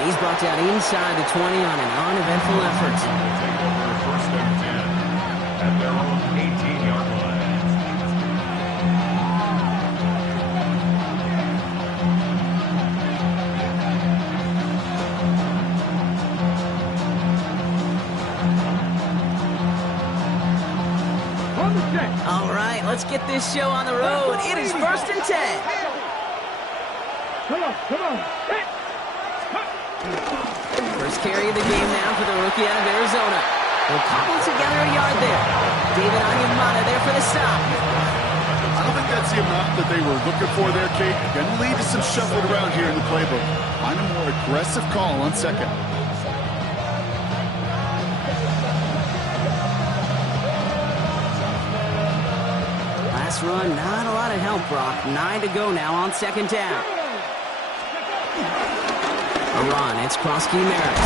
And he's brought down inside the 20 on an uneventful effort. Take over first and 10 at their own 18-yard line. All right, let's get this show on the road. It is first and 10. Come on. First carry of the game now for the rookie out of Arizona. They'll cobble together a yard there. David Onyemata there for the stop. I don't think that's the amount that they were looking for there, Kate. Going to lead to some shuffling around here in the playbook. Find a more aggressive call on second. Last run, not a lot of help, Brock. 9 to go now on second down. A run, it's Krosky Merritt.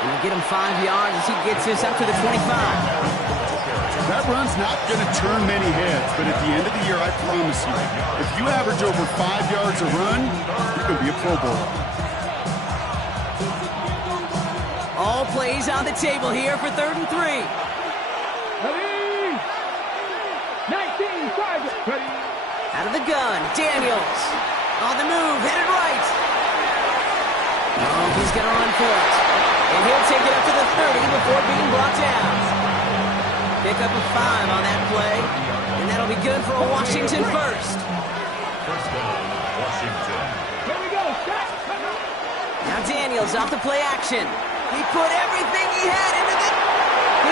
And we'll get him 5 yards as he gets this up to the 25. That run's not going to turn many heads, but at the end of the year, I promise you, if you average over 5 yards a run, you're going to be a Pro Bowler. All plays on the table here for 3rd and 3. Ready? 19, target. Ready? Out of the gun, Daniels. On the move, headed right. Oh, he's going to run for it. And he'll take it up to the 30 before being brought down. Pick up a 5 on that play. And that'll be good for a Washington first. First down, Washington. Here we go. Set. Now Daniels off the play action. He put everything he had into the...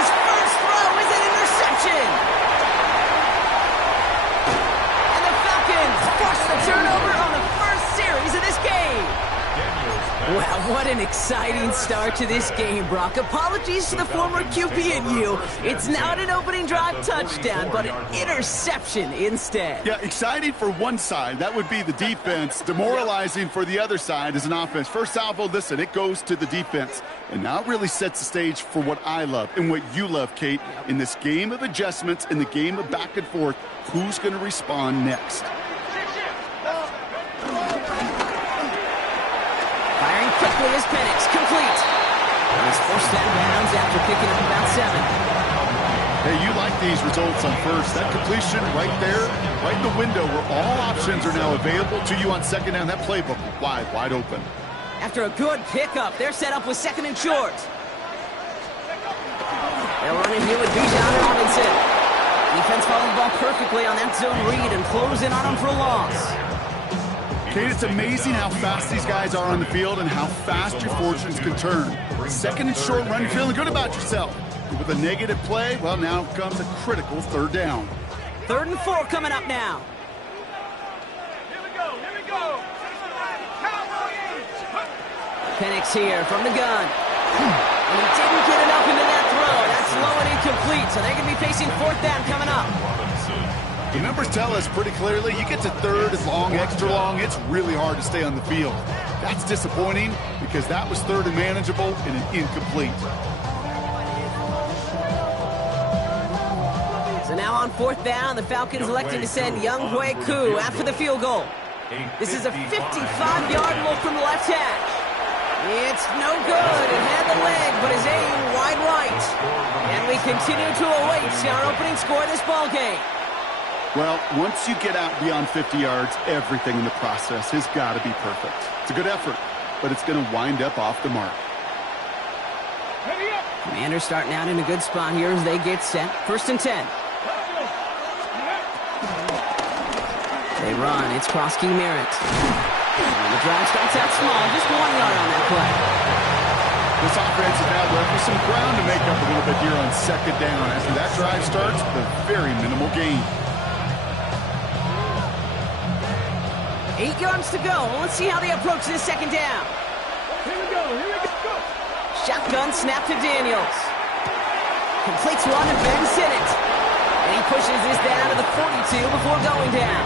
His first throw is an interception. And the Falcons force the turnover on the first series of this game. Wow, what an exciting start to this game, Brock. Apologies to the former QB and you. It's not an opening drive touchdown, but an interception instead. Yeah, exciting for one side. That would be the defense. Demoralizing for the other side as an offense. First salvo, listen, it goes to the defense. And now it really sets the stage for what I love and what you love, Kate. In this game of adjustments, in the game of back and forth, who's going to respond next? Firing quickly is Penix, complete. And he's forced out of bounds after picking up about 7. Hey, you like these results on first. That completion right there, right in the window where all options are now available to you on second down. That playbook wide open. After a good pickup, they're set up with 2nd and short. They'll run in here with Bijan Robinson. Defense following the ball perfectly on that zone read and close in on him for a loss. Kate, it's amazing how fast these guys are on the field and how fast your fortunes can turn. 2nd and short run, you're feeling good about yourself. With a negative play, well, now comes a critical 3rd down. 3rd and 4 coming up now. Here we go. Penix here from the gun. And he didn't get enough into that throw. That's low and incomplete, so they're going to be facing 4th down coming up. The numbers tell us pretty clearly, you get to 3rd and long, extra long, it's really hard to stay on the field. That's disappointing because that was 3rd and manageable and an incomplete. So now on 4th down, the Falcons electing to send Young Hui Koo after the field goal. This is a 55-yard look from the left hash. It's no good. It had the leg, but his aim wide right. And we continue to await our opening score of this ball game. Well, once you get out beyond 50 yards, everything in the process has got to be perfect. It's a good effort, but it's going to wind up off the mark. Commanders starting out in a good spot here as they get set. 1st and 10. They run. It's Krosky Merritt. And the drive starts out small. Just 1 yard on that play. This offense is now left with some ground to make up a little bit here on 2nd down. As that drive starts with a very minimal gain. 8 yards to go. Let's see how they approach this 2nd down. Here we go. Shotgun snap to Daniels. Completes one to Ben Sinnott. And he pushes this down to the 42 before going down.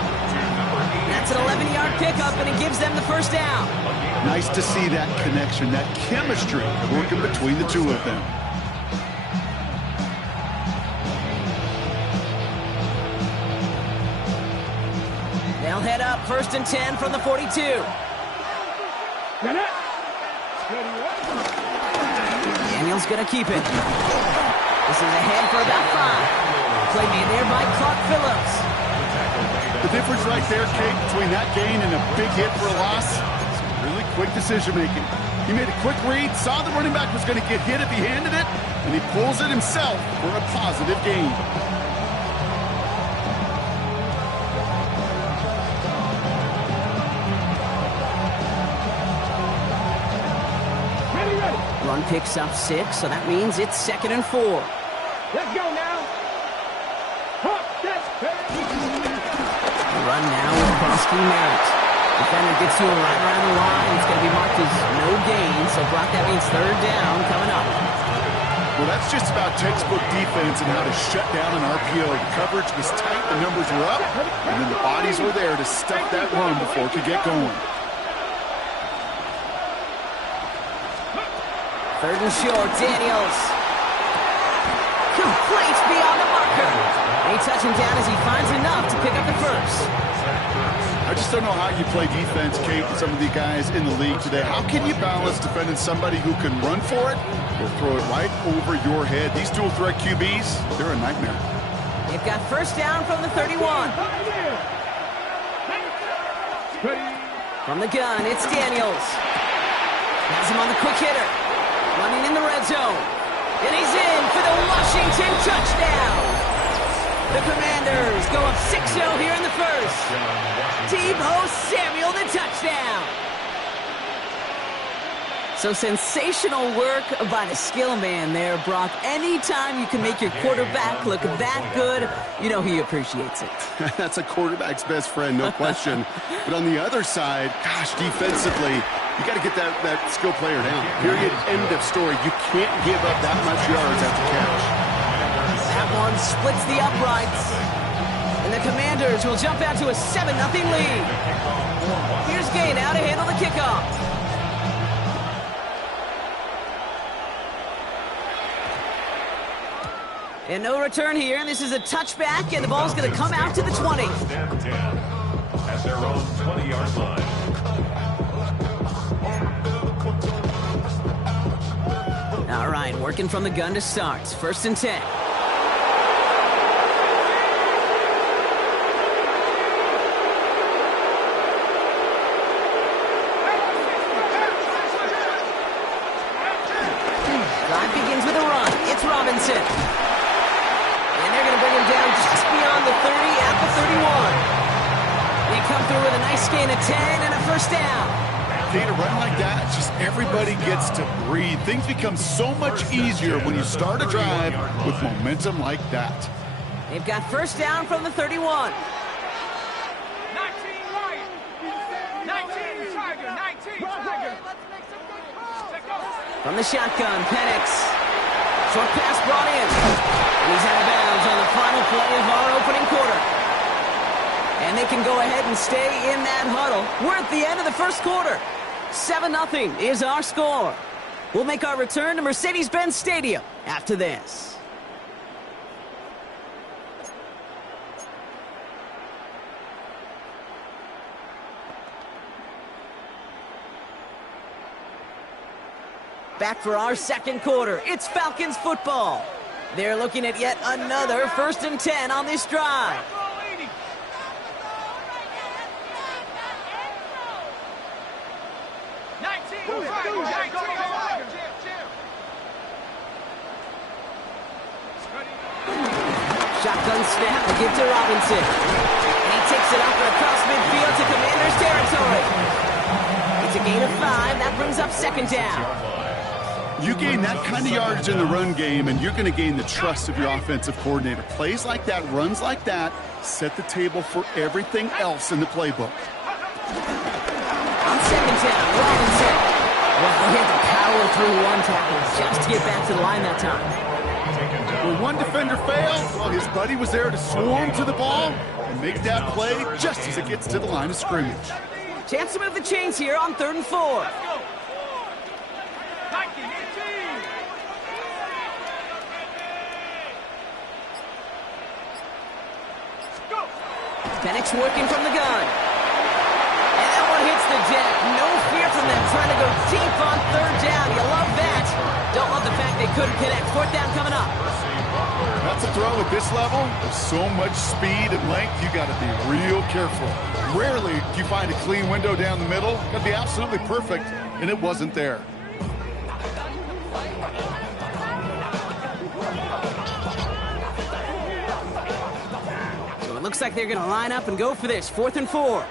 That's an 11-yard pickup, and it gives them the 1st down. Nice to see that connection, that chemistry working between the two of them. They'll head up 1st and 10 from the 42. Got it. Ready, what? Daniels going to keep it. This is ahead for about 5. Play made there by Clark Phillips. The difference right there, Kate, between that gain and a big hit for a loss, is really quick decision-making. He made a quick read, saw the running back was going to get hit if he handed it, and he pulls it himself for a positive gain. Ready, ready. Run picks up 6, so that means it's 2nd and 4. Let's go now. Hop, that's ready. Run now with Bosky Merritt. Defender gets to him right around the line. It's going to be marked as no gain, so Brock, that means 3rd down coming up. Well, that's just about textbook defense and how to shut down an RPO. The coverage was tight, the numbers were up, and then the bodies were there to stuff that run before it could get going. 3rd and short, Daniels. Complete beyond the marker. They touch him down as he finds enough to pick up the first. I just don't know how you play defense, Kate, with some of the guys in the league today. How can you balance defending somebody who can run for it or throw it right over your head? These dual threat QBs, they're a nightmare. They've got 1st down from the 31. Ready. From the gun, it's Daniels. Has him on the quick hitter. Running in the red zone. And he's in for the Washington touchdown. The Commanders go up 6-0 here in the first. Tebow Samuel, the touchdown. So sensational work by the skill man there, Brock. Anytime you can make your quarterback look that good, you know he appreciates it. That's a quarterback's best friend, no question. But on the other side, gosh, defensively, you got to get that skill player down. Period. End of story. You can't give up that much yards after catch. That one splits the uprights. And the Commanders will jump out to a 7-0 lead. Here's Gay now to handle the kickoff. And no return here, and this is a touchback, and the ball's going to come out to the 20. At their own 20-yard line. All right, working from the gun to start. 1st and 10. Drive begins with a run. It's Robinson. And they're going to bring him down just beyond the 30 at the 31. They come through with a nice gain of 10 and a 1st down. Kate, a run like that, just everybody gets to breathe. Things become so much easier when you start a drive with momentum like that. They've got 1st down from the 31. 19 Lion. 19 Tiger. 19 Tiger. From the shotgun, Penix. Short pass brought in. He's out of bounds on the final play of our opening quarter. And they can go ahead and stay in that huddle. We're at the end of the first quarter. 7-0 is our score. We'll make our return to Mercedes-Benz Stadium after this. Back for our second quarter. It's Falcons football. They're looking at yet another 1st and 10 on this drive. Shotgun snap, a give to Robinson. And he takes it up and across midfield to Commanders territory. It's a gain of 5. That brings up 2nd down. You gain that kind of yardage in the run game, and you're going to gain the trust of your offensive coordinator. Plays like that, runs like that, set the table for everything else in the playbook. On 2nd down, Robinson. Well, he had to power through one tackle just to get back to the line that time. When one defender failed, well, his buddy was there to swarm to the ball and make that play just as it gets to the line of scrimmage. Chance to move the chains here on 3rd and 4. Penix working from the gun. And that one hits the deck. No fear from them trying to go couldn't connect. Fourth down coming up. That's a throw at this level. There's so much speed and length, you got to be real careful. Rarely do you find a clean window down the middle. Got to be absolutely perfect, and it wasn't there. So it looks like they're going to line up and go for this. 4th and 4.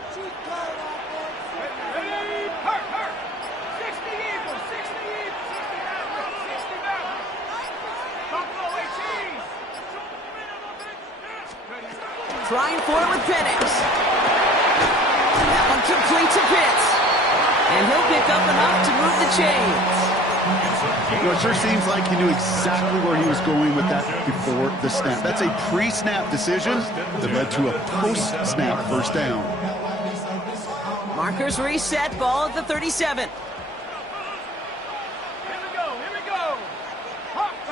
Trying for it with Penix. That one complete to Pitts. And he'll pick up enough to move the chains. You know, it sure seems like he knew exactly where he was going with that before the snap. That's a pre-snap decision that led to a post-snap first down. Markers reset, ball at the 37. Here we go, here we go.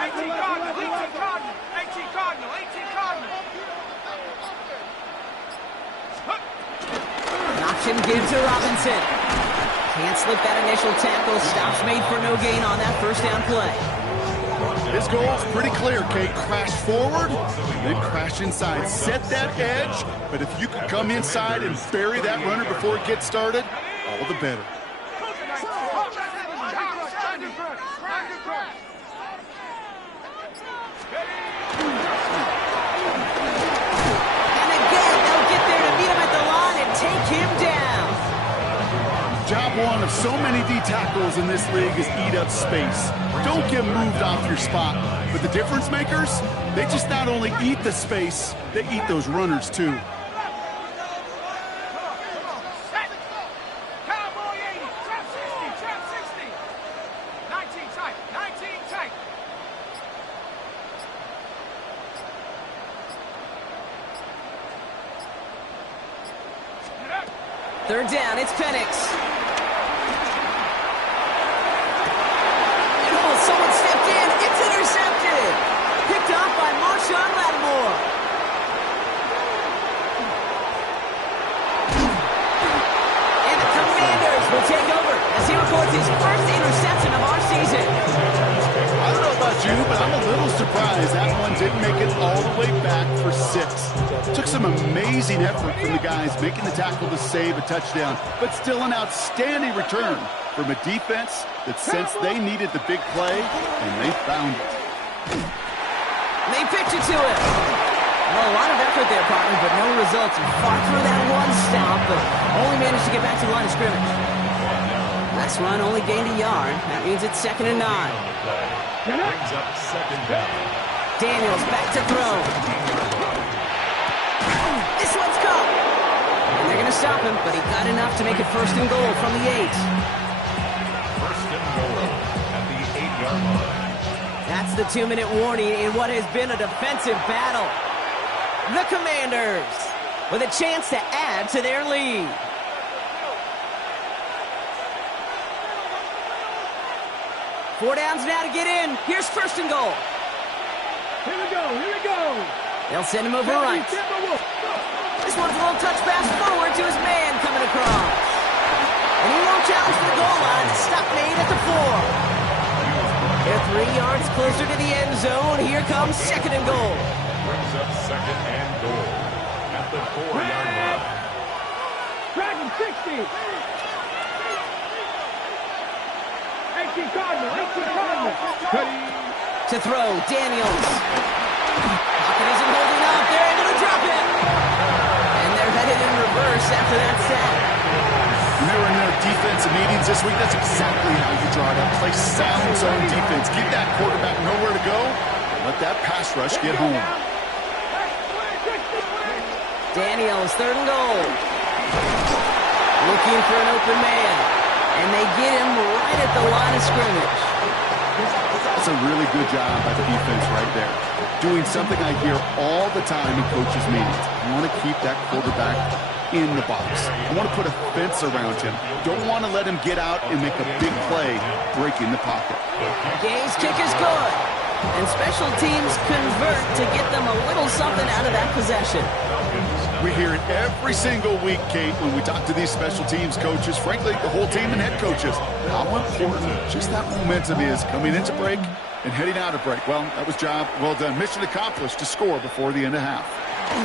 18 Cardinal, 18 Cardinal, 18 Cardinal, 18 Cardinal. Option gives to Robinson. Can't slip that initial tackle. Stops made for no gain on that first down play. His goal is pretty clear, Kate. Crash forward, then crash inside. Set that edge, but if you could come inside and bury that runner before it gets started, all the better. And again, they'll get there to meet him at the line and take him down. Job one of so many D tackles in this league is eat up space. Don't get moved off your spot. But the difference makers, they just not only eat the space, they eat those runners too. Cowboy 80, trap 60, trap 60. 19 tight, 19 tight. Third down, it's Penix. Oh, someone stepped in. It's intercepted. Picked up by Marshawn Lattimore. And the Commanders will take over as he records his first interception of our season. I don't know about you, but I'm a little surprised that one didn't make it all the way back for 6. Took some amazing effort from the guys making the tackle to save a touchdown, but still an outstanding return from a defense that sensed they needed the big play, and they found it. They pitch it to him. Well, a lot of effort there, partner, but no results. He fought through that one stop, but only managed to get back to the line of scrimmage. Last run only gained a yard. That means it's 2nd and 9. Brings up 2nd down. Daniels back to throw. This one's caught. And they're going to stop him, but he got enough to make it 1st and goal from the 8. 1st and goal at the 8-yard line. That's the 2-minute warning in what has been a defensive battle. The Commanders with a chance to add to their lead. Four downs now to get in. Here's 1st and goal. Here we go, here we go. They'll send him over right. This one's a little touch pass forward to his man coming across. And he won't challenge for the goal line. Stop made at the 4. They're 3 yards closer to the end zone. Here comes 2nd and goal. Brings up 2nd and goal at the 4-yard line. Dragon 60. 18 Cardinal, 18 Cardinal. To throw, Daniels. Pocket isn't holding up. They're able to drop it. And they're headed in reverse after that sack. When they were in their defensive meetings this week, that's exactly how you draw it up. Play sound zone defense. Give that quarterback nowhere to go. Let that pass rush get home. Daniels, 3rd and goal. Looking for an open man. And they get him right at the line of scrimmage. That's a really good job by the defense right there. Doing something I hear all the time in coaches' meetings. You want to keep that quarterback in the box. You want to put a fence around him. Don't want to let him get out and make a big play breaking the pocket. Gay's kick is good. And special teams convert to get them a little something out of that possession. We hear it every single week, Kate, when we talk to these special teams coaches, frankly, the whole team and head coaches, how important just that momentum is coming into break and heading out of break. Well, that was job well done. Mission accomplished to score before the end of half.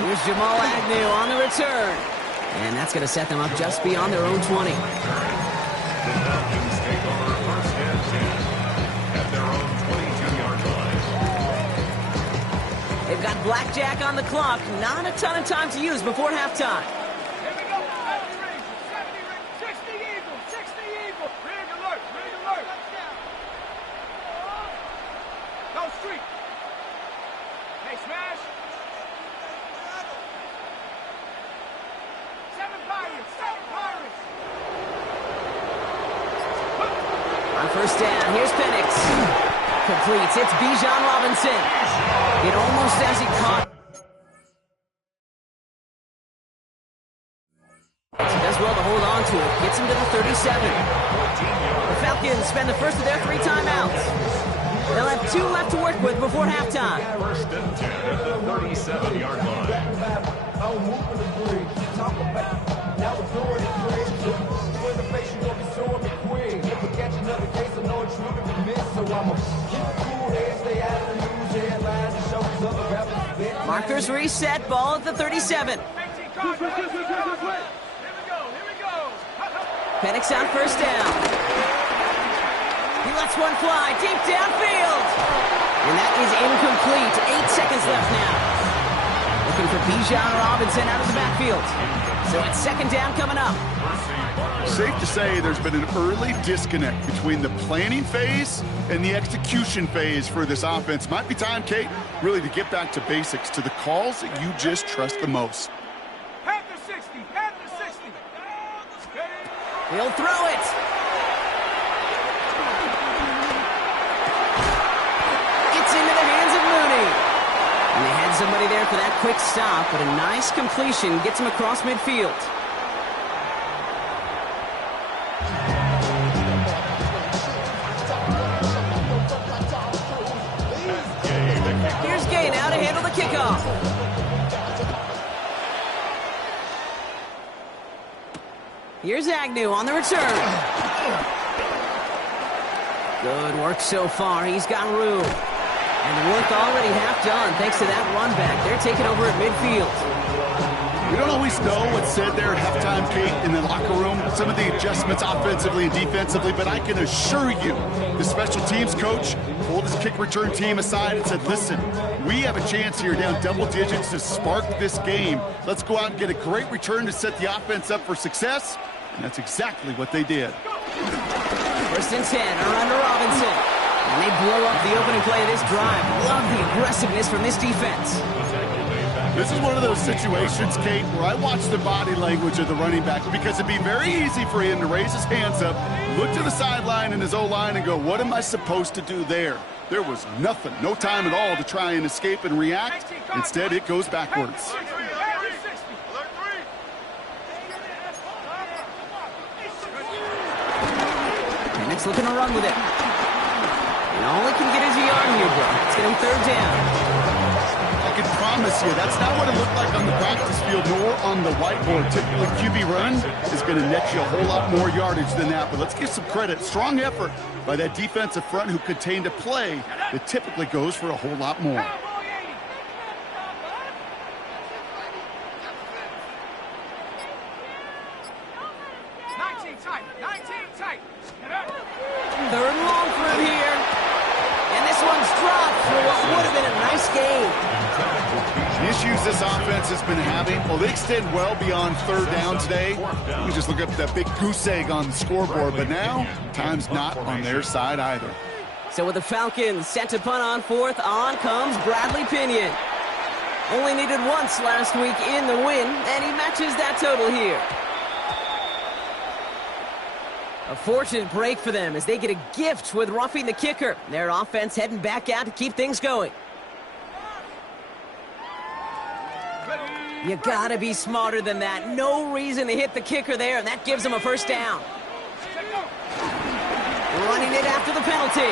Here's Jamal Agnew on the return. And that's going to set them up just beyond their own 20. The Falcons take over first and 10 at their own 22-yard line. They've got blackjack on the clock. Not a ton of time to use before halftime. Here we go. 60 Eagles. 60 Eagles. Rig alert. Rig alert. Go street. Hey, smash. 7 Pirates. 7 Pirates. On first down, here's Penix. Completes. It's Bijan Robinson. It almost as he caught. He does well to hold on to it. Gets him to the 37. The Falcons spend the first of their 3 timeouts. They'll have 2 left to work with before halftime. First and 10 at the 37-yard line. Markers reset. Ball at the 37. 18 Cardinal. 18 Cardinal. Here we go. Here we go. Penix on first down. He lets one fly deep downfield. And that is incomplete. 8 seconds left now. Looking for Bijan Robinson out of the backfield. So it's second down coming up. Safe to say there's been an early disconnect between the planning phase and the execution phase for this offense. Might be time, Kate, really to get back to basics, to the calls that you just trust the most. Panther 60. Panther 60. He'll throw it. It's into the hands of Mooney. And they had somebody there for that quick stop, but a nice completion gets him across midfield. Here's Gay now to handle the kickoff. Here's Agnew on the return. Good work so far. He's got room. And the work already half done thanks to that run back. They're taking over at midfield. We don't always know what's said there at halftime, Kate, in the locker room. Some of the adjustments offensively and defensively, but I can assure you the special teams coach pulled his kick return team aside and said, listen, we have a chance here down double digits to spark this game. Let's go out and get a great return to set the offense up for success. And that's exactly what they did. First and 10, around to Robinson. And they blow up the opening play of this drive. Love the aggressiveness from this defense. This is one of those situations, Kate, where I watch the body language of the running back because it'd be very easy for him to raise his hands up, look to the sideline in his O-line and go, what am I supposed to do there? There was nothing, no time at all to try and escape and react. Instead, it goes backwards. Penix looking to run with it. And all he can get is a yard here, bro. It's getting third down. I can promise you, that's not what it looked like on the practice field nor on the whiteboard. Typically, QB run is going to net you a whole lot more yardage than that. But let's give some credit. Strong effort by that defensive front who contained a play that typically goes for a whole lot more. Third and long for him here. And this one's dropped for what would have been a nice game. The issues this offense has been having, well, they extend well beyond third down today. You just look up at that big goose egg on the scoreboard, but now time's not on their side either. So with the Falcons set to punt on fourth, on comes Bradley Pinion. Only needed once last week in the win, and he matches that total here. A fortunate break for them as they get a gift with roughing the kicker. Their offense heading back out to keep things going. You gotta be smarter than that. No reason to hit the kicker there, and that gives them a first down. Running it after the penalty.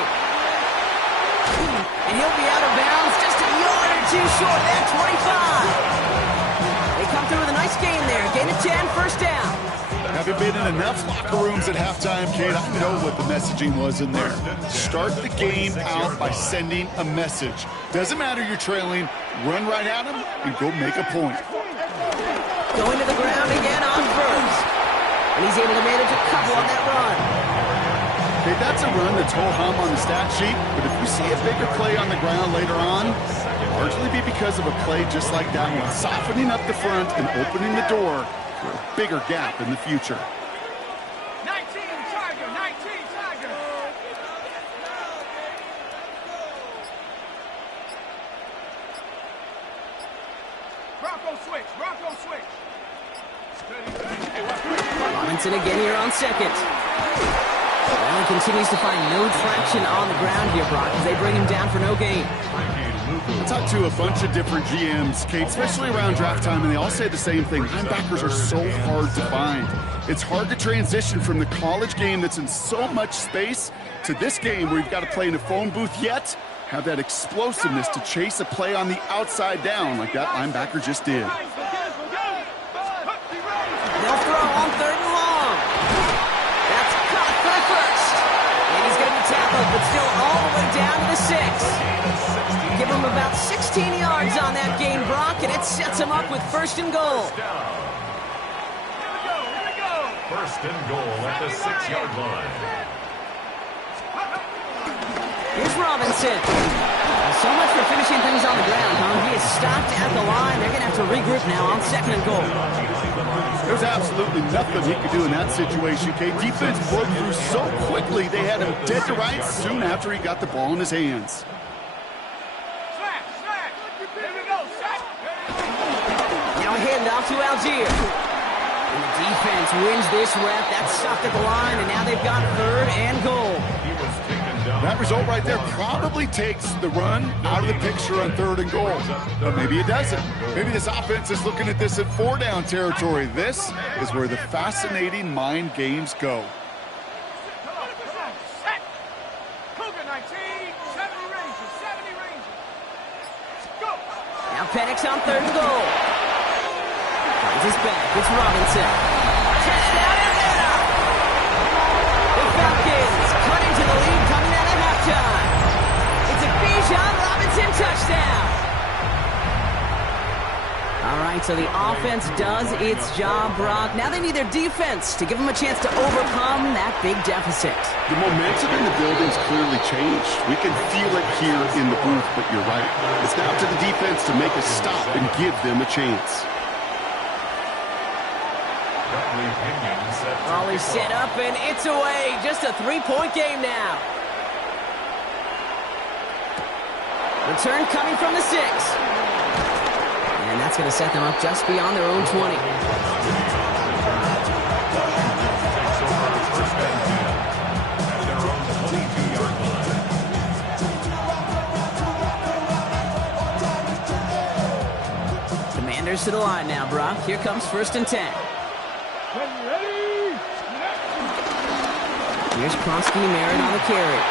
And he'll be out of bounds just a yard or two short of that 25. They come through with a nice gain there. Gain of 10, first down. Now, Having been in enough locker rooms at halftime, Kate, I know what the messaging was in there. Start the game out by sending a message. Doesn't matter you're trailing, run right at them and go make a point. Going to the ground again on first. And he's able to manage a couple on that run. Okay, that's a run that's ho-hum on the stat sheet, but if you see a bigger play on the ground later on, it'll largely be because of a play just like that one, softening up the front and opening the door for a bigger gap in the future. 19 Tiger, 19 Tiger. Bronco switch, Bronco switch. Robinson again here on second. Allen continues to find no traction on the ground here, Brock, as they bring him down for no gain. I talked to a bunch of different GMs, Kate, especially around draft time, and they all say the same thing. Linebackers are so hard to find. It's hard to transition from the college game that's in so much space to this game where you've got to play in a phone booth, yet have that explosiveness to chase a play on the outside down like that linebacker just did. They'll throw on third and long. That's caught for the first. And he's going to be tackled, but still all the way down to the 6. Give him about 16 yards on that gain, Brock, and it sets him up with first and goal. First and goal at the 6-yard line. Here's Robinson. So much for finishing things on the ground, huh? He is stopped at the line. They're going to have to regroup now on second and goal. There's absolutely nothing he could do in that situation, Kate. Defense broke through so quickly, they had him dead to rights soon after he got the ball in his hands. Now a handoff to Algier. And the defense wins this rep. That's stopped at the line, and now they've got third and goal. That result right there probably takes the run out of the picture on third and goal. But maybe it doesn't. Maybe this offense is looking at this at 4-down territory. This is where the fascinating mind games go. Now Penix on third and goal. Finds his back. It's Robinson. Touchdown Atlanta! The Falcons cut into the lead coming out of halftime. It's a Bijan Robinson touchdown. All right, so the offense does its job, Brock. Now they need their defense to give them a chance to overcome that big deficit. The momentum in the building's clearly changed. We can feel it here in the booth, but you're right. It's now to the defense to make a stop and give them a chance. Raleigh set up, and it's away. Just a 3-point game now. Return coming from the 6. And that's going to set them up just beyond their own 20. Commanders to the line now, Brock. Here comes first and 10. Here's Kronsky Merritt on the carry.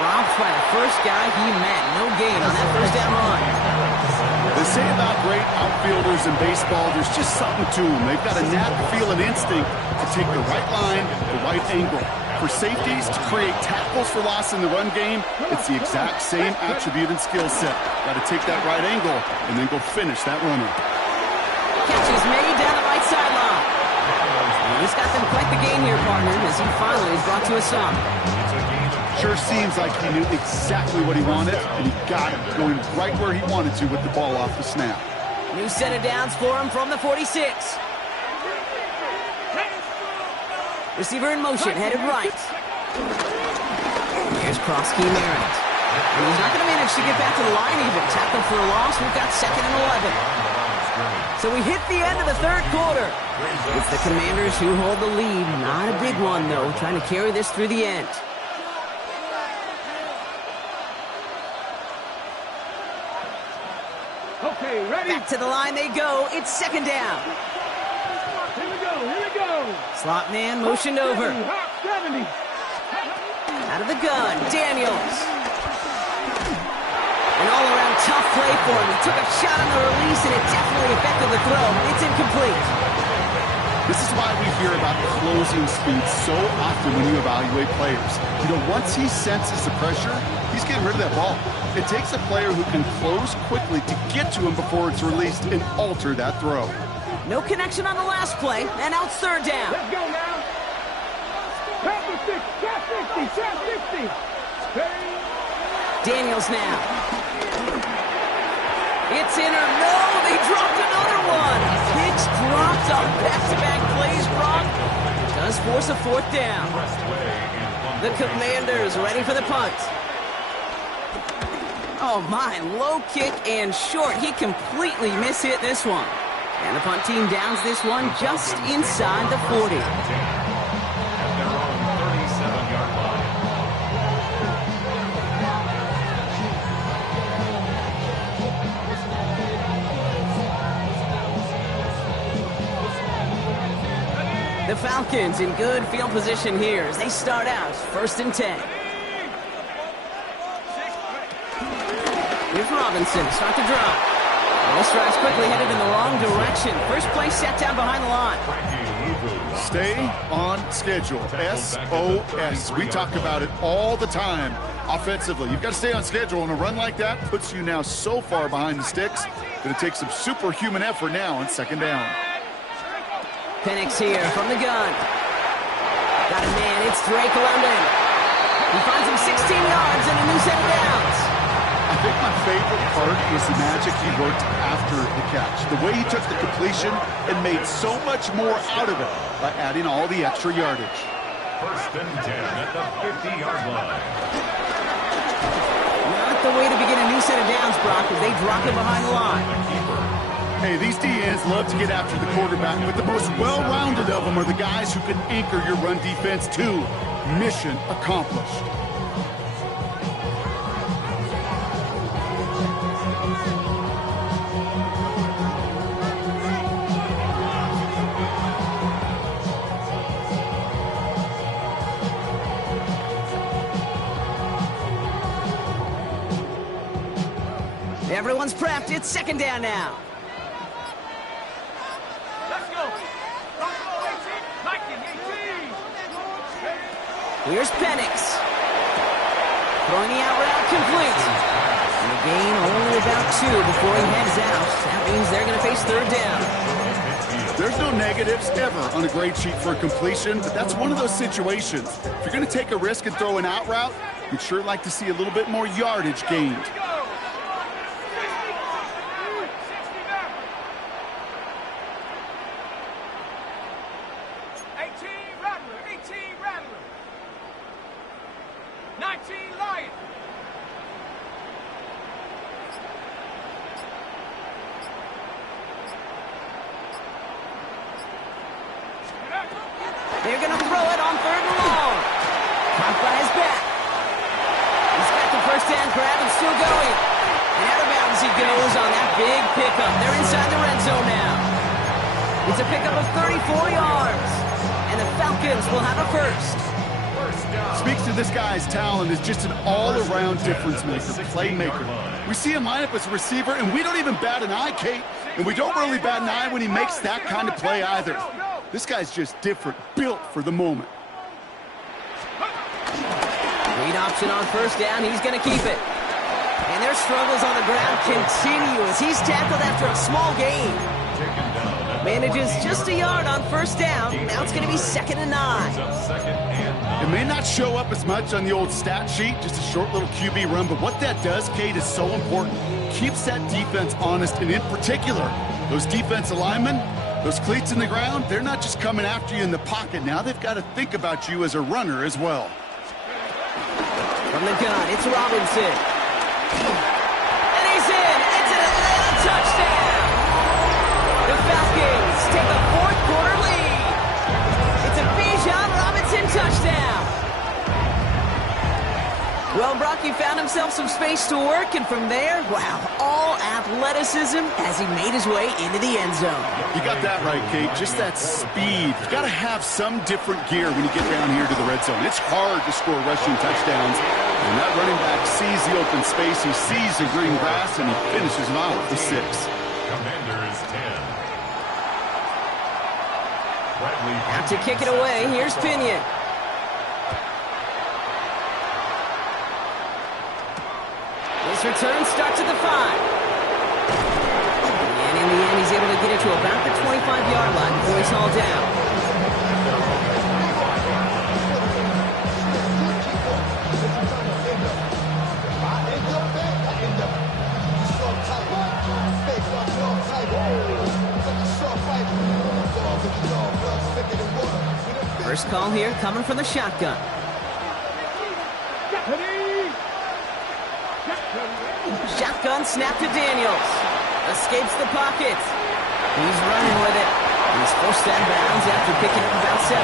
Dropped by the first guy he met. No gain on that first down run. They say about great outfielders in baseball, there's just something to them. They've got a knack, feel, and instinct to take the right line, the right angle. For safeties to create tackles for loss in the run game, it's the exact same attribute and skill set. Got to take that right angle and then go finish that runner. Catch is made down the right sideline. He's got them quite the gain here, partner, as he finally is brought to a stop. Sure seems like he knew exactly what he wanted, and he got it, going right where he wanted to with the ball off the snap. New set of downs for him from the 46. Receiver in motion, headed right. Here's Kronsky Merritt. And he's not going to manage to get back to the line even. Tackle for a loss. We've got second and 11. So we hit the end of the third quarter. It's the Commanders who hold the lead. Not a big one, though, trying to carry this through the end. Okay, ready? Back to the line they go. It's second down. Here we go. Slot man motioned over. 70. Out of the gun, Daniels. An all-around tough play for him. He took a shot on the release, and it definitely affected the throw. It's incomplete. This is why we hear about closing speed so often when you evaluate players. You know, once he senses the pressure, he's getting rid of that ball. It takes a player who can close quickly to get to him before it's released and alter that throw. No connection on the last play, and now it's third down. Let's go now. Trap 50, trap 50. Daniels now. It's in or no, they dropped another one. Hicks dropped on back-to-back plays, Brock. Does force a fourth down. The Commanders ready for the punt. Oh my, low kick and short. He completely mishit this one. And the punt team downs this one just inside the 40. At their own 37-yard line. The Falcons in good field position here as they start out first and 10. Here's Robinson, start the drop. This drive's quickly headed in the wrong direction. First play set down behind the line. Stay on schedule. SOS. We talk about it all the time offensively. You've got to stay on schedule, and a run like that puts you now so far behind the sticks that it takes some superhuman effort now on second down. Penix here from the gun. Got a man, it's Drake London. He finds him 16 yards and a new set of downs. I think my favorite part was the magic he worked after the catch. The way he took the completion and made so much more out of it by adding all the extra yardage. First and 10 at the 50-yard line. Not the way to begin a new set of downs, Brock, as they drop him behind the line. Hey, these DNs love to get after the quarterback, but the most well-rounded of them are the guys who can anchor your run defense too. Mission accomplished. Everyone's prepped. It's second down now. Let's go. Let's go, 18. 19, 18. Here's Penix. Throwing the out route complete. And a gain only about 2 before he heads out. That means they're going to face third down. There's no negatives ever on a grade sheet for a completion, but that's one of those situations. If you're going to take a risk and throw an out route, you'd sure like to see a little bit more yardage gained. 19 Lion. They're going to throw it on third and long. Caught by his back. He's got the first down grab and still going. And out of bounds he goes on that big pickup. They're inside the red zone now. It's a pickup of 34 yards. And the Falcons will have a first. Speaks to this guy's talent as just an all-around difference maker, playmaker. We see him line up as a receiver, and we don't even bat an eye, Kate. And we don't really bat an eye when he makes that kind of play either. This guy's just different, built for the moment. Read option on first down. He's going to keep it. And their struggles on the ground continue as he's tackled after a small gain. Manages just a yard on first down. Now it's going to be 2nd and 9. It may not show up as much on the old stat sheet, just a short little QB run, but what that does, Kate, is so important. Keeps that defense honest, and in particular, those defensive linemen, those cleats in the ground, they're not just coming after you in the pocket. Now they've got to think about you as a runner as well. From the gun, it's Robinson. And he's in. It's an Atlanta touchdown. The Falcons take a fourth-quarter lead. It's a Bijan Robinson touchdown. Well, Brock, he found himself some space to work, and from there, wow, all athleticism as he made his way into the end zone. You got that right, Kate. Just that speed. You've got to have some different gear when you get down here to the red zone. It's hard to score rushing touchdowns. And that running back sees the open space, he sees the green grass, and he finishes it off with 6. Commanders 10. Out to kick it away. Here's Pinion. This return starts at the 5. And in the end, he's able to get it to about the 25-yard line before he's hauled down. First call here coming from the shotgun. Shotgun snap to Daniels. Escapes the pocket. He's running with it. He's forced out of bounds after picking up about 7.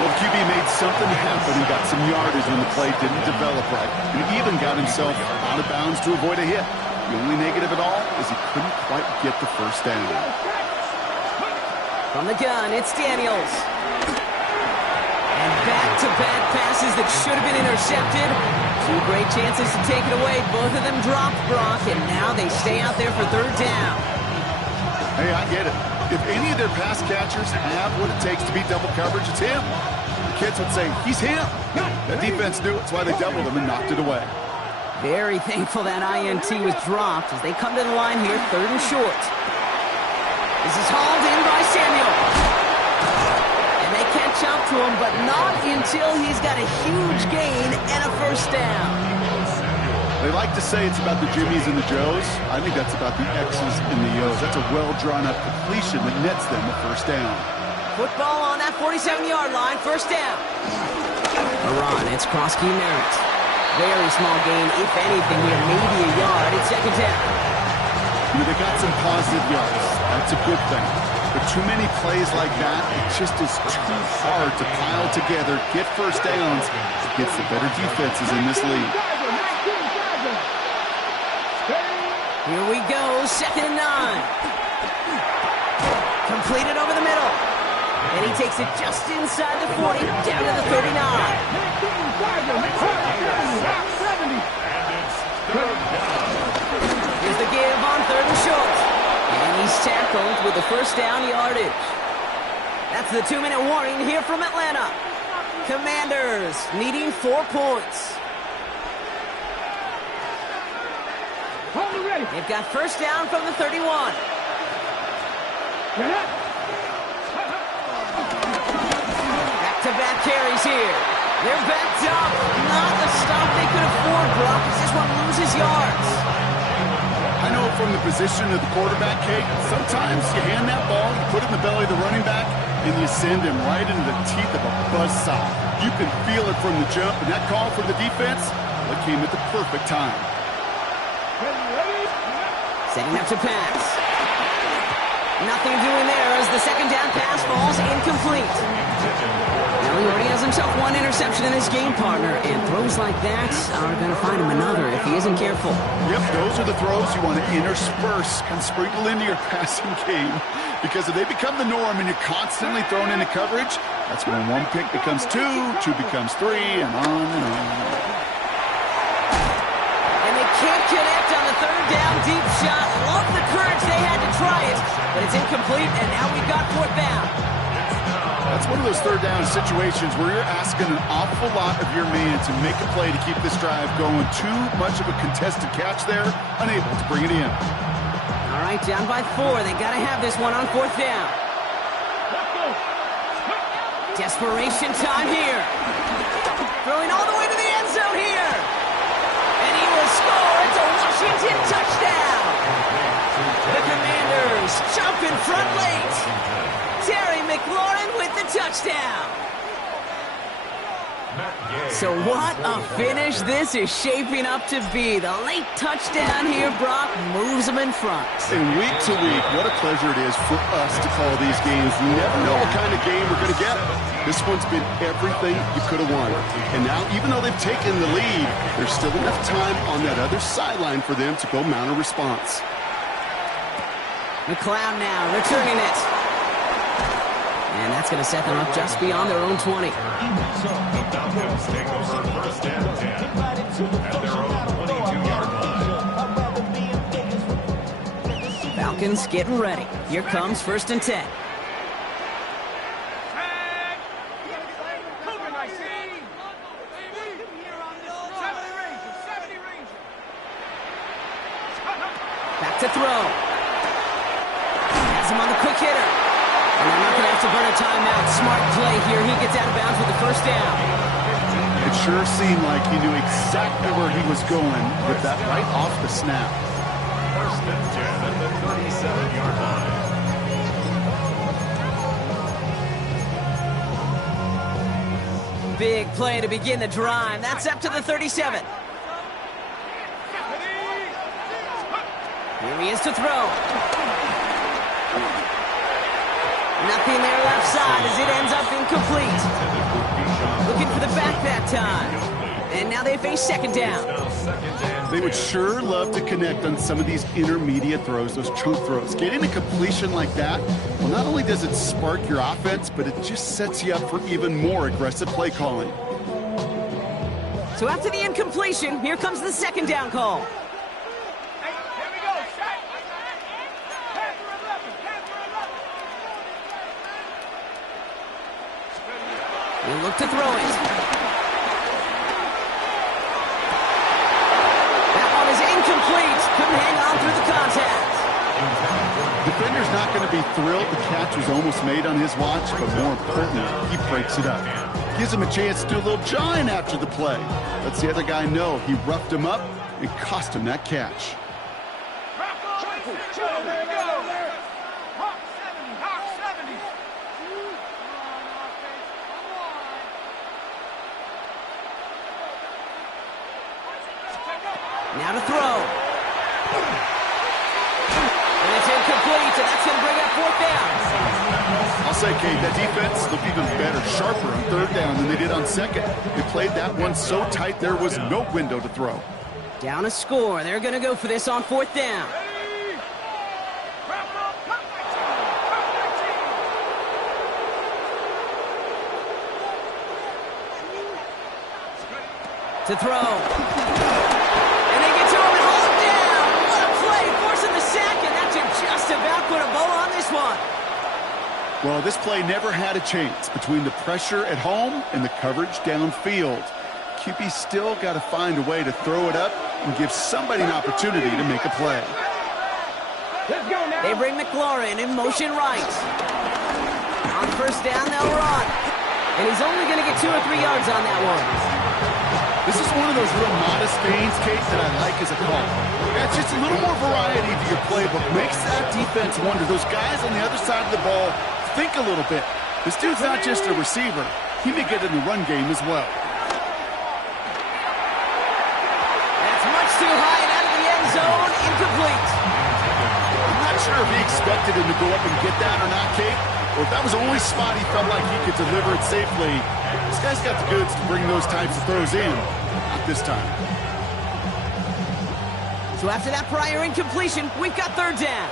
Well, QB made something happen. He got some yardage when the play didn't develop right. And he even got himself out of bounds to avoid a hit. The only negative at all is he couldn't quite get the first down. From the gun, it's Daniels. And back-to-back passes that should have been intercepted. 2 great chances to take it away. Both of them dropped, Brock, and now they stay out there for 3rd down. Hey, I get it. If any of their pass catchers have what it takes to beat double coverage, it's him. The kids would say, he's him. That defense knew it. That's why they doubled him and knocked it away. Very thankful that INT was dropped as they come to the line here, 3rd and short. This is hauled in by Samuel. And they catch up to him, but not until he's got a huge gain and a first down. They like to say it's about the Jimmies and the Joes. I think that's about the X's and the O's. That's a well-drawn-up completion that nets them a first down. Football on that 47-yard line, first down. Iran, it's cross-key Merritt. Very small gain, if anything here, maybe a yard. It's 2nd down. You know, they got some positive yards. That's a good thing. But too many plays like that, it just is too hard to pile together, get first downs against the better defenses in this league. Here we go, 2nd and 9. Completed over the middle. And he takes it just inside the 40, down to the 39. Here's the give on 3rd and short. And he's tackled with the first down yardage. That's the 2-minute warning here from Atlanta. Commanders needing 4 points. They've got first down from the 31. Back-to-back carries here. They're backed up. Not the stop they could afford, Brock, as this one loses yards. I know from the position of the quarterback, Kate, sometimes you hand that ball, you put it in the belly of the running back, and you send him right into the teeth of a buzzsaw. You can feel it from the jump, and that call from the defense, well, it came at the perfect time. Setting up to pass. Nothing doing there as the 2nd down pass falls incomplete. Now he already has himself 1 interception in his game, partner, and throws like that are going to find him another if he isn't careful. Yep, those are the throws you want to intersperse and sprinkle into your passing game. Because if they become the norm and you're constantly thrown into coverage, that's when 1 pick becomes 2, 2 becomes 3, and on and on. And they can't connect on the 3rd down deep shot. Love the courage they had to try it, but it's incomplete, and now we've got 4th down. That's one of those 3rd down situations where you're asking an awful lot of your man to make a play to keep this drive going. Too much of a contested catch there, unable to bring it in. All right, down by 4. They got to have this one on 4th down. Desperation time here. Throwing all the way to the end zone here. And he will score. It's a Washington touchdown. The Commanders jump in front late. Terry McLaurin with the touchdown. So what a finish this is shaping up to be. The late touchdown here, Brock, moves them in front. And week to week, what a pleasure it is for us to call these games. We never know what kind of game we're going to get. This one's been everything you could have wanted. And now, even though they've taken the lead, there's still enough time on that other sideline for them to go mount a response. McLeod now returning it. And that's going to set them up just beyond their own 20. The Falcons take over 1st and 10 at their own 22-yard line. Falcons getting ready. Here comes 1st and 10. I see. 70 Ranger. Back to throw. Has him on the quick hitter. And they're not going to have to burn a timeout. Smart play here. He gets out of bounds with the first down. It sure seemed like he knew exactly where he was going with that right off the snap. First and 10 at the 37-yard line. Big play to begin the drive. That's up to the 37. Here he is to throw. Nothing there left side as it ends up incomplete. Looking for the back that time. And now they face second down. They would sure love to connect on some of these intermediate throws, those chunk throws. Getting a completion like that, well, not only does it spark your offense, but it just sets you up for even more aggressive play calling. So after the incompletion, here comes the second down call. Here we go. Shot. Pass for 11. He'll look to throw it. That one is incomplete. Couldn't hang on through the contact. Defender's not going to be thrilled the catch was almost made on his watch, but more importantly, he breaks it up. Gives him a chance to do a little jawing after the play. Lets the other guy know he roughed him up and cost him that catch. Now to throw. And it's incomplete, and that's going to bring up fourth down. I'll say, Kate, that defense looked even better, sharper on third down than they did on second. They played that one so tight there was no window to throw. Down a score. They're going to go for this on fourth down. To throw. And they get to him and hold him down. What a play, forcing the sack, and that should just about put a bow on this one. Well, this play never had a chance between the pressure at home and the coverage downfield. QB still got to find a way to throw it up and give somebody an opportunity to make a play. Let's go now. They bring McLaurin in motion right. On first down, they'll run. And he's only going to get 2 or 3 yards on that one. This is one of those real modest gains, Kate, that I like as a call. That's just a little more variety to your playbook. Makes that defense wonder. Those guys on the other side of the ball think a little bit. This dude's not just a receiver. He may get in the run game as well. That's much too high and out of the end zone. Incomplete. I'm not sure if he expected him to go up and get that or not, Kate, or if that was the only spot he felt like he could deliver it safely. This guy's got the goods to bring those types of throws in. Not this time. So after that prior incompletion, we've got third down.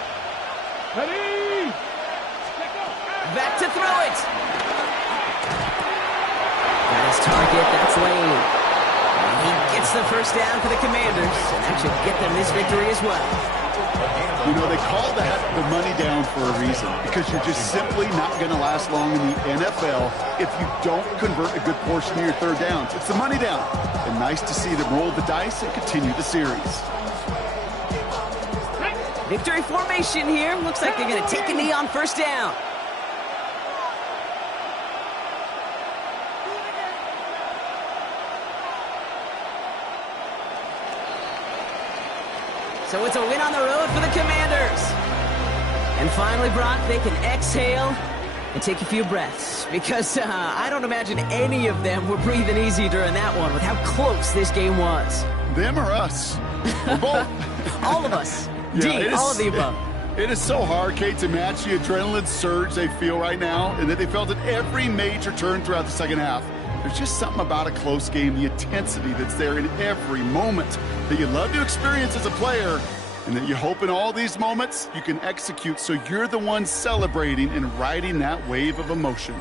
Ready? Back to throw it. Got his target, that's Lane. And he gets the first down for the Commanders, and that should get them this victory as well. You know, they call that the money down for a reason, because you're just simply not going to last long in the NFL if you don't convert a good portion of your third downs. It's the money down. And nice to see them roll the dice and continue the series. Victory formation here. Looks like they're going to take a knee on first down. So it's a win on the road for the Commanders. And finally, Brock, they can exhale and take a few breaths. Because I don't imagine any of them were breathing easy during that one with how close this game was. Them or us? Or both. All of us. Yeah, all of the above. It is so hard, Kate, to match the adrenaline surge they feel right now and that they felt at every major turn throughout the second half. There's just something about a close game, the intensity that's there in every moment that you love to experience as a player, and that you hope in all these moments you can execute so you're the one celebrating and riding that wave of emotion.